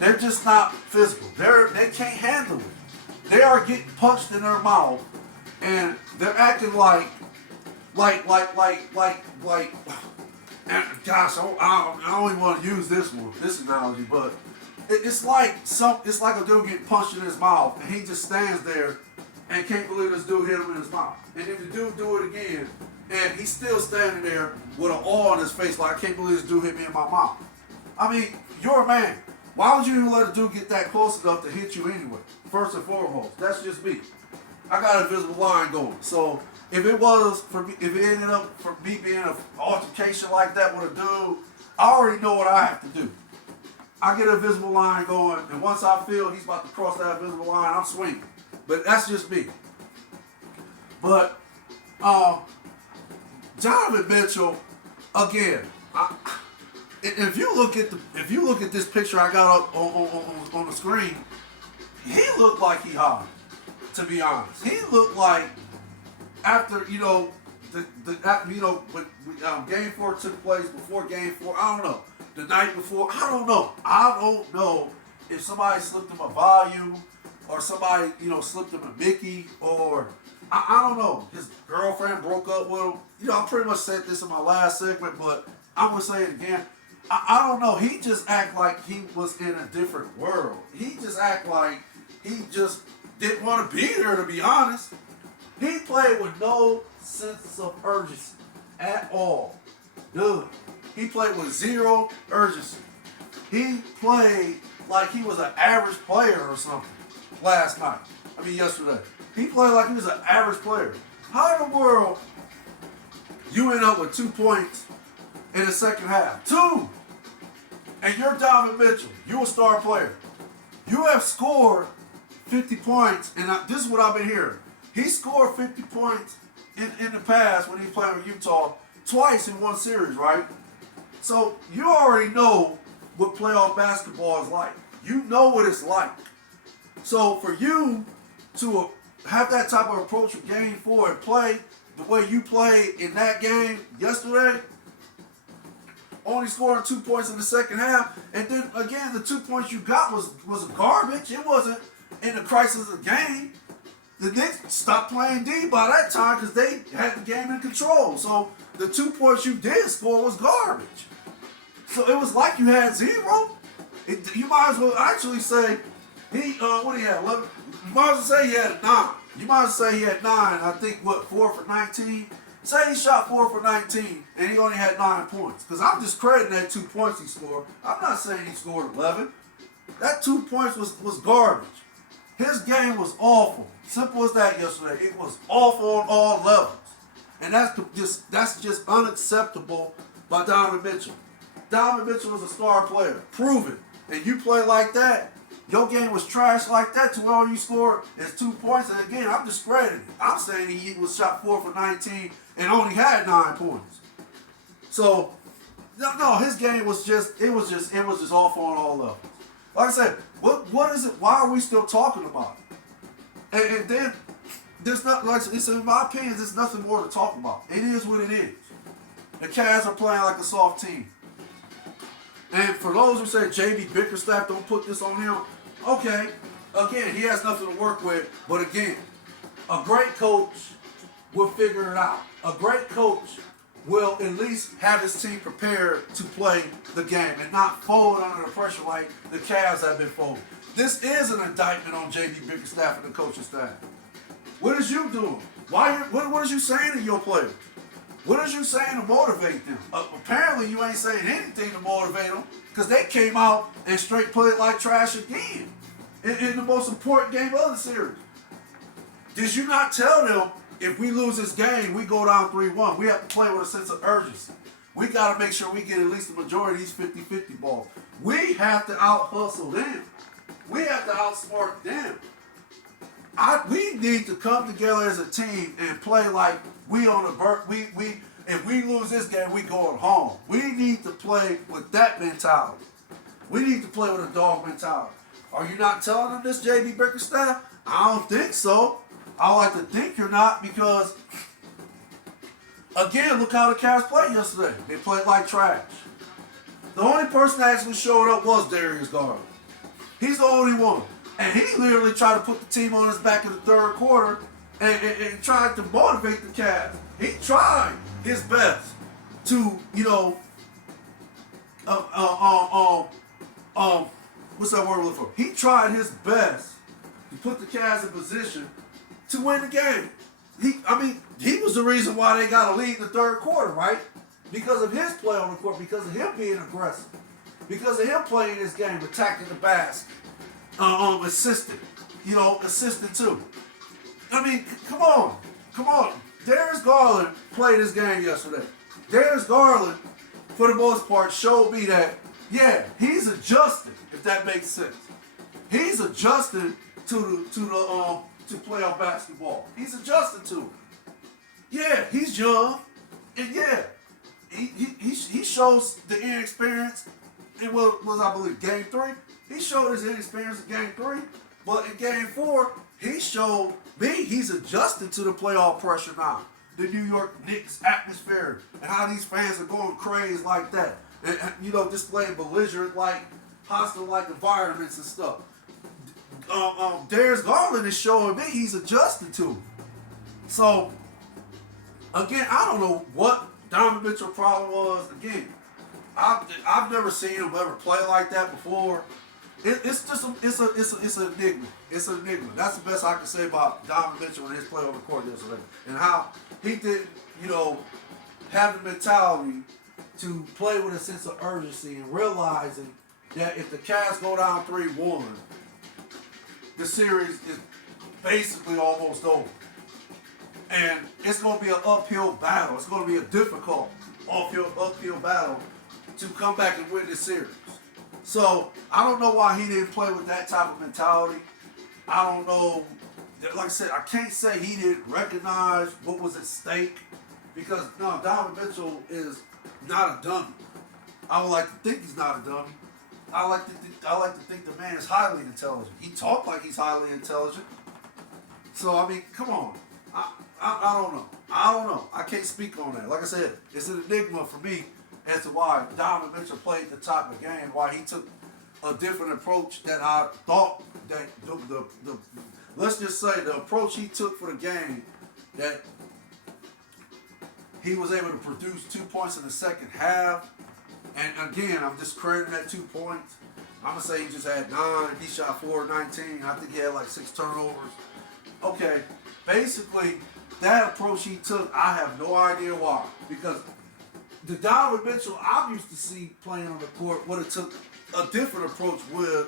They're just not physical. They can't handle it. They are getting punched in their mouth, and they're acting like. And gosh, I don't even want to use this analogy, but it's like a dude getting punched in his mouth, and he just stands there and can't believe this dude hit him in his mouth. And then the dude do it again, and he's still standing there with an awe on his face, like, I can't believe this dude hit me in my mouth. I mean, you're a man. Why would you even let a dude get that close enough to hit you anyway? First and foremost, that's just me. I got a visible line going. So if it ended up for me being an altercation like that with a dude, I already know what I have to do. I get a visible line going, and once I feel he's about to cross that visible line, I'm swinging. But that's just me. But Donovan Mitchell, again, if you look at this picture I got up on the screen, he looked like he hot. To be honest, he looked like after when Game 4 took place, before Game 4, I don't know. The night before, I don't know if somebody slipped him a volume or somebody slipped him a Mickey, or I don't know. His girlfriend broke up with him. I pretty much said this in my last segment, but I'm gonna say it again. I don't know. He just act like he was in a different world. He just act like he just didn't want to be there, to be honest. He played with no sense of urgency at all. Dude, he played with zero urgency. He played like he was an average player or something yesterday. He played like he was an average player. How in the world you end up with 2 points in the second half? 2! And you're Donovan Mitchell. You're a star player. You have scored 50 points, and this is what I've been hearing. He scored 50 points in the past when he was playing with Utah twice in one series, right? So you already know what playoff basketball is like. You know what it's like. So for you to have that type of approach with Game 4 and play the way you played in that game yesterday, only scoring 2 points in the second half, and then again the 2 points you got was garbage. It wasn't in the crisis of the game. The Knicks stopped playing D by that time because they had the game in control. So the 2 points you did score was garbage. So it was like you had 0. You might as well actually say what he had 11. You might as well say he had 9. You might as well say he had 9. I think 4 for 19. Say he shot 4 for 19 and he only had 9 points. Because I'm discrediting that 2 points he scored. I'm not saying he scored 11. That 2 points was garbage. His game was awful. Simple as that yesterday. It was awful on all levels. And that's just unacceptable by Donovan Mitchell. Donovan Mitchell is a star player. Prove it. And you play like that, your game was trash like that to where all you scored is 2 points. And again, I'm discrediting. I'm saying he was shot 4 for 19 and only had 9 points. So, no, his game was just awful on all levels. Like I said, what is it? Why are we still talking about it? And then there's not, like it's in my opinion, there's nothing more to talk about. It is what it is. The Cavs are playing like a soft team. And for those who say JB Bickerstaff, don't put this on him, okay, again, he has nothing to work with. But again, a great coach will figure it out. A great coach will at least have his team prepared to play the game and not fold under the pressure like the Cavs have been folding. This is an indictment on JB Bickerstaff and the coaching staff. What is you doing? What is you saying to your players? What is you saying to motivate them? Apparently you ain't saying anything to motivate them because they came out and straight played like trash again in the most important game of the series. Did you not tell them if we lose this game, we go down 3-1. We have to play with a sense of urgency. We got to make sure we get at least the majority of these 50-50 balls. We have to out-hustle them. We have to outsmart them. We need to come together as a team and play like we on the if we lose this game, we going home. We need to play with that mentality. We need to play with a dog mentality. Are you not telling them this, JB Bickerstaff? I don't think so. I like to think you're not because, again, look how the Cavs played yesterday. They played like trash. The only person that actually showed up was Darius Garland. He's the only one. And he literally tried to put the team on his back in the third quarter and tried to motivate the Cavs. He tried his best to, what's that word we're looking for? He tried his best to put the Cavs in position to win the game. He was the reason why they got a lead in the third quarter, right? Because of his play on the court, because of him being aggressive, because of him playing this game, attacking the basket, assistant too. Come on. Darius Garland played this game yesterday. Darius Garland, for the most part, showed me that, yeah, he's adjusting, if that makes sense. He's adjusting to playoff basketball. He's adjusting to it. Yeah, he's young, and yeah, he shows the inexperience in what was, I believe, Game 3. He showed his inexperience in Game 3, but in Game 4, he showed me he's adjusted to the playoff pressure now. The New York Knicks atmosphere and how these fans are going crazy like that. And, displaying belligerent, hostile environments and stuff. Darius Garland is showing me he's adjusted to it. So, again, I don't know what Donovan Mitchell's problem was. Again, I've never seen him ever play like that before. It's an enigma. It's an enigma. That's the best I can say about Donovan Mitchell and his play on the court yesterday, and how he didn't, have the mentality to play with a sense of urgency and realizing that if the Cavs go down 3-1, the series is basically almost over. And it's going to be an uphill battle. It's going to be a difficult uphill battle to come back and win this series. So, I don't know why he didn't play with that type of mentality. I don't know. Like I said, I can't say he didn't recognize what was at stake. Because, no, Donovan Mitchell is not a dummy. I would like to think he's not a dummy. I like to think the man is highly intelligent. He talked like he's highly intelligent. So, come on. I don't know. I don't know. I can't speak on that. Like I said, it's an enigma for me as to why Donovan Mitchell played the type of game, why he took a different approach that I thought that let's just say the approach he took for the game, that he was able to produce 2 points in the second half. And again, I'm just crediting that 2 points. I'm going to say he just had 9. He shot 4 of 19. I think he had 6 turnovers. Okay, basically, that approach he took, I have no idea why. Because the Donovan Mitchell I'm used to see playing on the court would have took a different approach,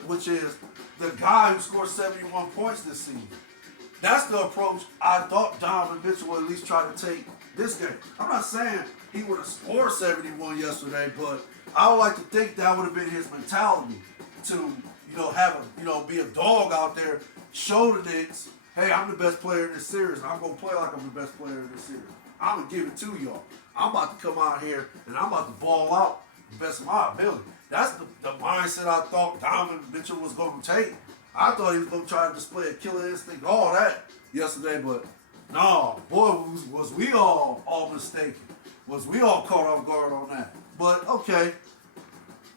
which is the guy who scored 71 points this season. That's the approach I thought Donovan Mitchell would at least try to take this game. I'm not saying he would have scored 71 yesterday, but I would like to think that would have been his mentality to, be a dog out there, show the Knicks, hey, I'm the best player in this series, and I'm going to play like I'm the best player in this series. I'm going to give it to y'all. I'm about to come out here, and I'm about to ball out the best of my ability. That's the mindset I thought Donovan Mitchell was going to take. I thought he was going to try to display a killer instinct, all that yesterday, but no, boy, was we all mistaken. Was we all caught off guard on that. But, okay,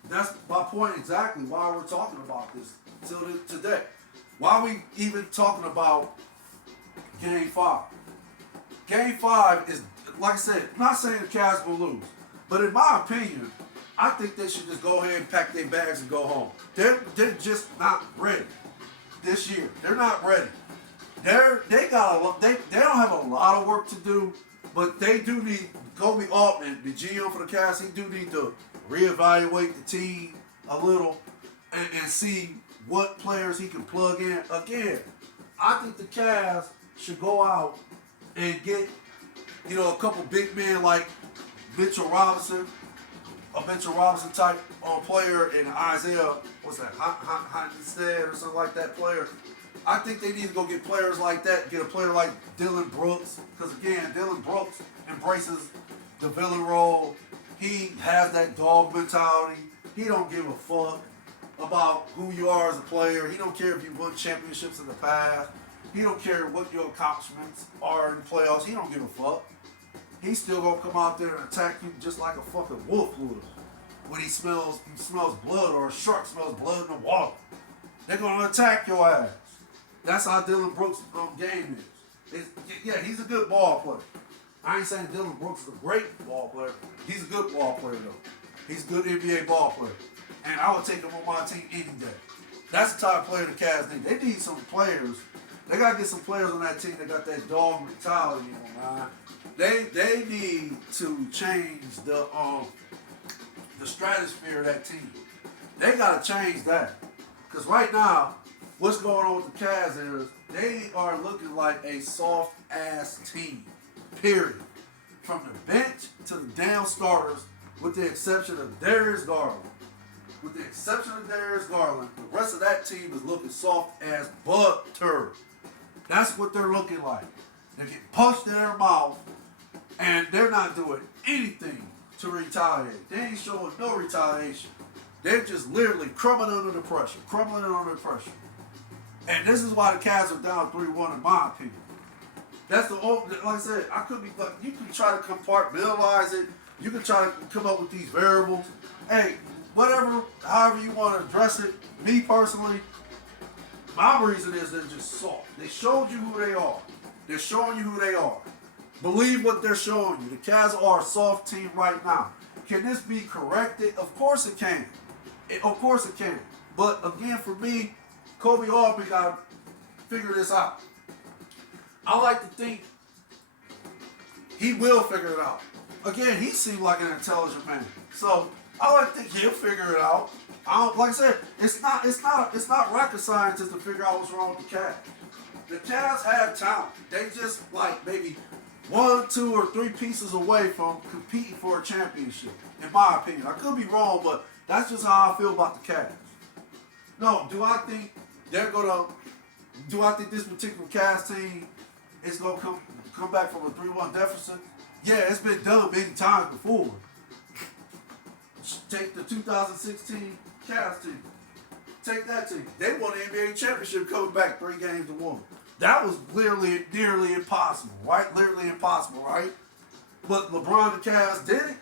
that's my point exactly why we're talking about this till today. Why are we even talking about Game 5? Game 5 is, like I said, I'm not saying the Cavs will lose. But in my opinion, I think they should just go ahead and pack their bags and go home. They're just not ready this year. They're not ready. They don't have a lot of work to do, but they do need Kobe Altman, the GM for the Cavs. He do need to reevaluate the team a little and see what players he can plug in. Again, I think the Cavs should go out and get, a couple big men like Mitchell Robinson, a Mitchell Robinson type player, and Isaiah, Heinstead or something like that player. I think they need to go get players like that, get a player like Dylan Brooks, because again, Dylan Brooks embraces the villain role. He has that dog mentality. He don't give a fuck about who you are as a player. He don't care if you won championships in the past. He don't care what your accomplishments are in the playoffs. He don't give a fuck. He's still gonna come out there and attack you just like a fucking wolf would when he smells blood, or a shark smells blood in the water. They're gonna attack your ass. That's how Dylan Brooks' game is. Yeah, he's a good ball player. I ain't saying Dylan Brooks is a great ball player. He's a good ball player though. He's a good NBA ball player, and I would take him on my team any day. That's the type of player the Cavs need. They need some players. They gotta get some players on that team that got that dog mentality on, man. They need to change the stratosphere of that team. They gotta change that. Because right now, what's going on with the Cavs is they are looking like a soft ass team. Period. From the bench to the damn starters, with the exception of Darius Garland. With the exception of Darius Garland, the rest of that team is looking soft as butter. That's what they're looking like. They get punched in their mouth, and they're not doing anything to retaliate. They ain't showing no retaliation. They're just literally crumbling under the pressure. And this is why the Cavs are down 3-1 in my opinion. That's the old, like I said, you can try to compartmentalize it. You can try to come up with these variables. Hey, whatever, however you want to address it. Me personally, my reason is they're just soft. They showed you who they are. They're showing you who they are. Believe what they're showing you. The Cavs are a soft team right now. Can this be corrected? Of course it can. Of course it can. But again, for me, Kobe Altman got to figure this out. I like to think he will figure it out. Again, he seemed like an intelligent man. So I like to think he'll figure it out. Like I said, it's not rocket science to figure out what's wrong with the Cavs. The Cavs have talent. They just like maybe 1, 2, or 3 pieces away from competing for a championship, in my opinion. I could be wrong, but that's just how I feel about the Cavs. No, do I think this particular Cavs team is gonna come back from a 3-1 deficit? Yeah, it's been done many times before. Take the 2016 Cavs team. Take that team. They won the NBA championship coming back 3 games to 1. That was literally nearly impossible, right? Literally impossible, right? But LeBron and the Cavs did it.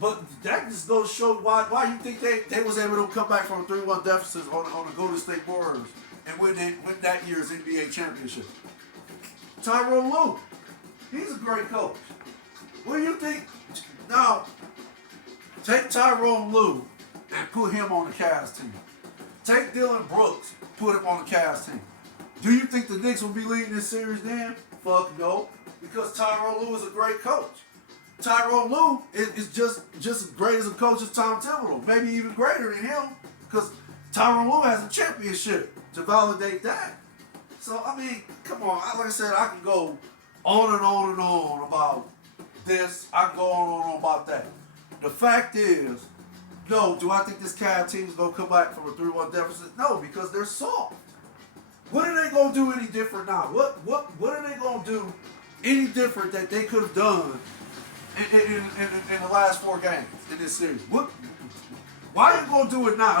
But that just goes to show why you think they was able to come back from a 3-1 deficit on the Golden State Warriors and win that year's NBA championship. Tyronn Lue, he's a great coach. What do you think? Now, take Tyronn Lue and put him on the Cavs team. Take Dylan Brooks, put him on the Cavs team. Do you think the Knicks will be leading this series then? Fuck no. Because Tyronn Lue is a great coach. Tyronn Lue is just as great as a coach as Tom Thibodeau. Maybe even greater than him. Because Tyronn Lue has a championship to validate that. So, I mean, come on. Like I said, I can go on and on and on about this. I can go on and on about that. The fact is, no, do I think this Cavs team is going to come back from a 3-1 deficit? No, because they're soft. What are they going to do any different now? What are they going to do any different that they could have done in the last 4 games in this series? Why are you going to do it now?